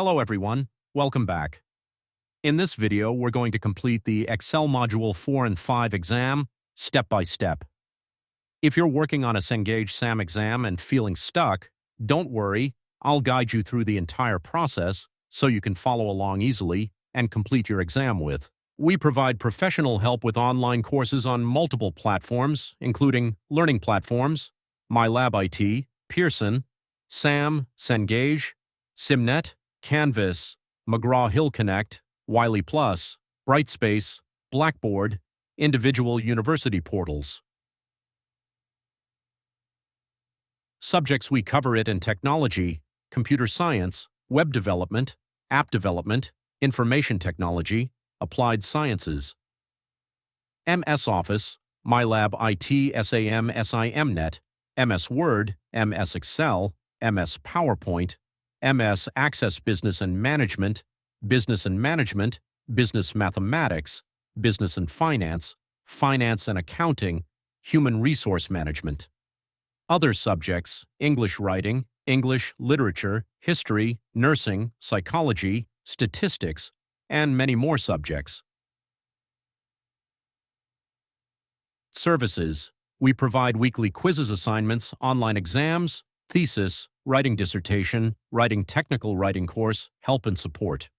Hello everyone, welcome back. In this video, we're going to complete the Excel Module 4 and 5 exam, step by step. If you're working on a Cengage SAM exam and feeling stuck, don't worry, I'll guide you through the entire process so you can follow along easily and complete your exam with. We provide professional help with online courses on multiple platforms, including learning platforms, MyLab IT, Pearson, SAM, Cengage, SIMnet, Canvas, McGraw Hill Connect, WileyPLUS, Brightspace, Blackboard, individual university portals. Subjects we cover it in technology, computer science, web development, app development, information technology, applied sciences. MS Office, MyLab IT SAM SIMnet, MS Word, MS Excel, MS PowerPoint, MS Access Business and Management, Business Mathematics, Business and Finance, Finance and Accounting, Human Resource Management. Other subjects: English Writing, English Literature, History, Nursing, Psychology, Statistics, and many more subjects. Services: we provide weekly quizzes, assignments, online exams, thesis, writing dissertation, writing technical writing course, help and support.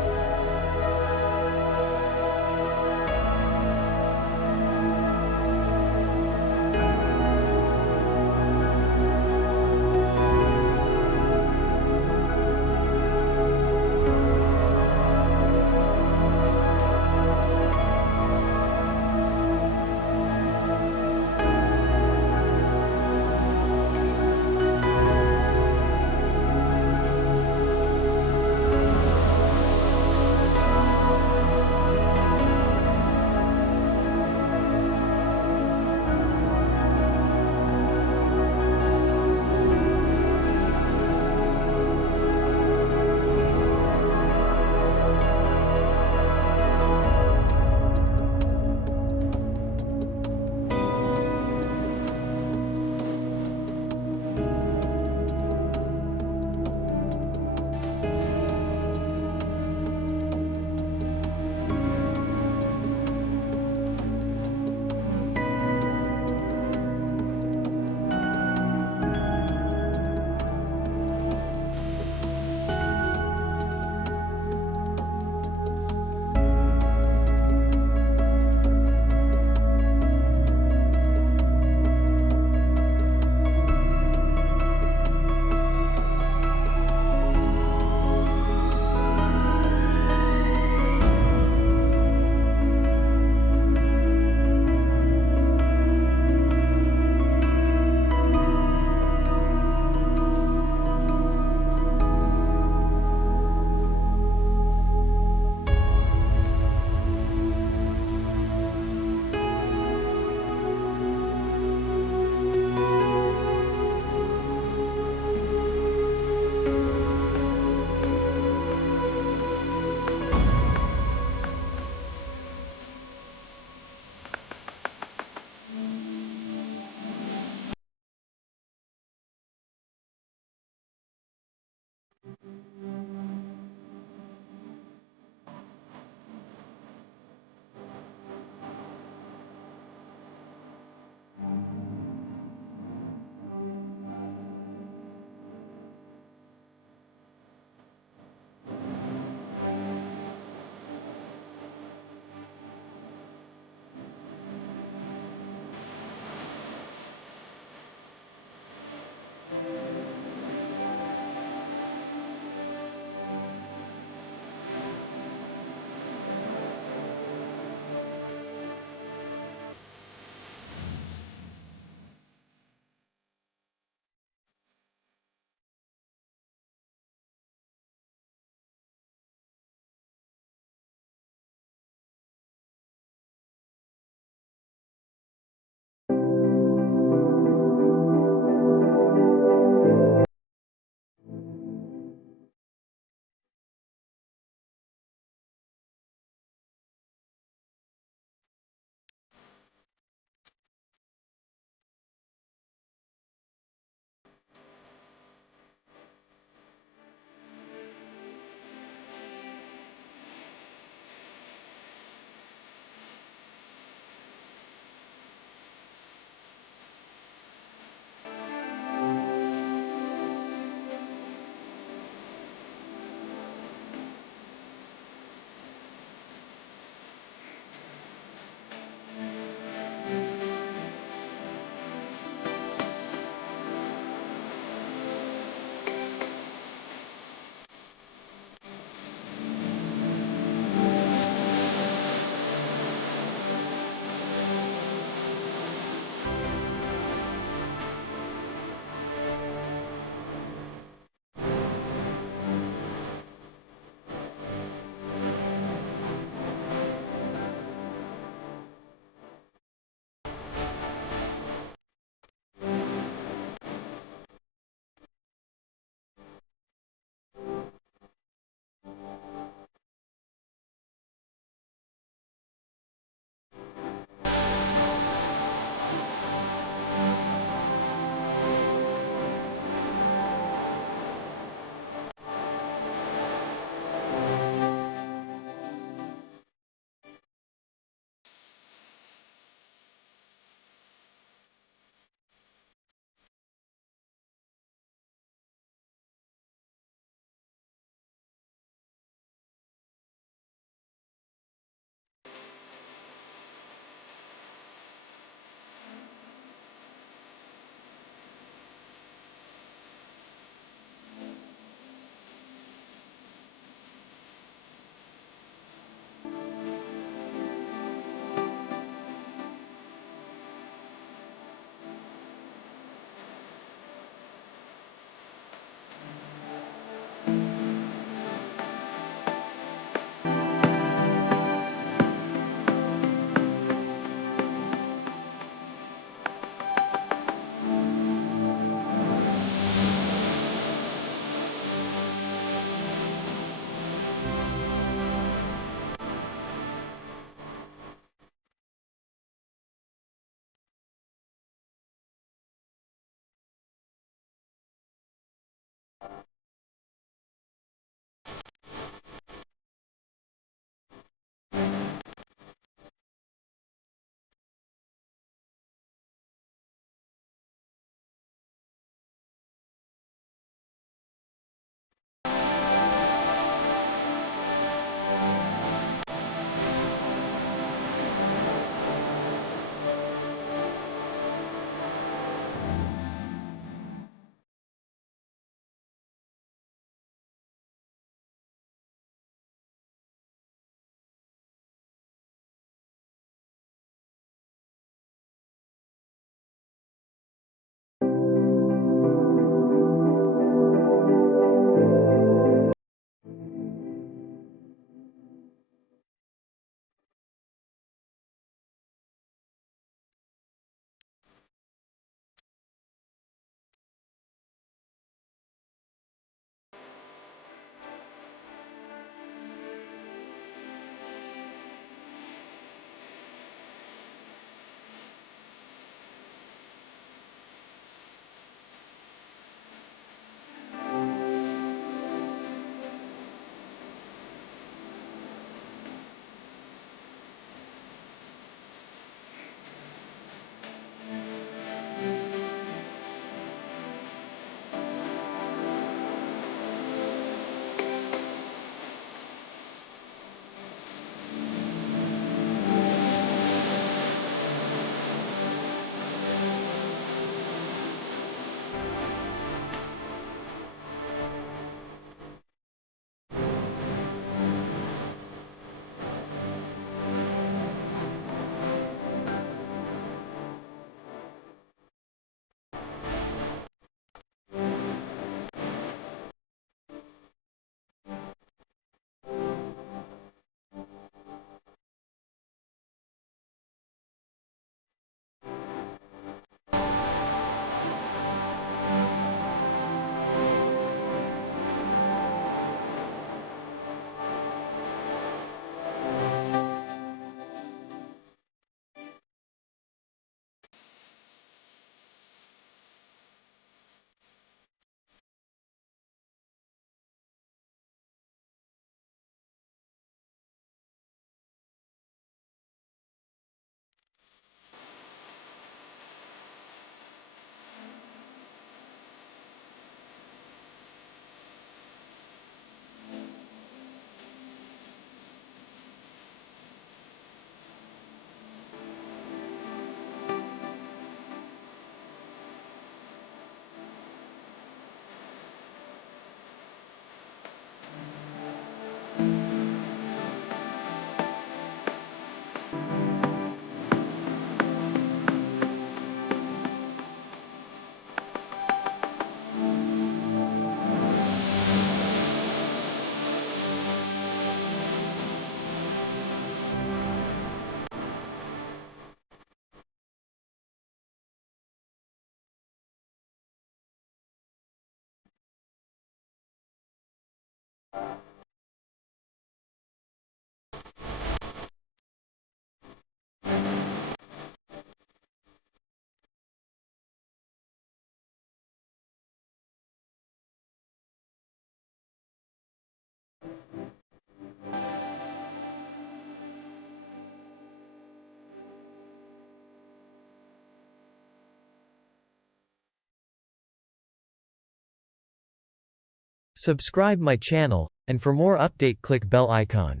Subscribe my channel, and for more update click bell icon.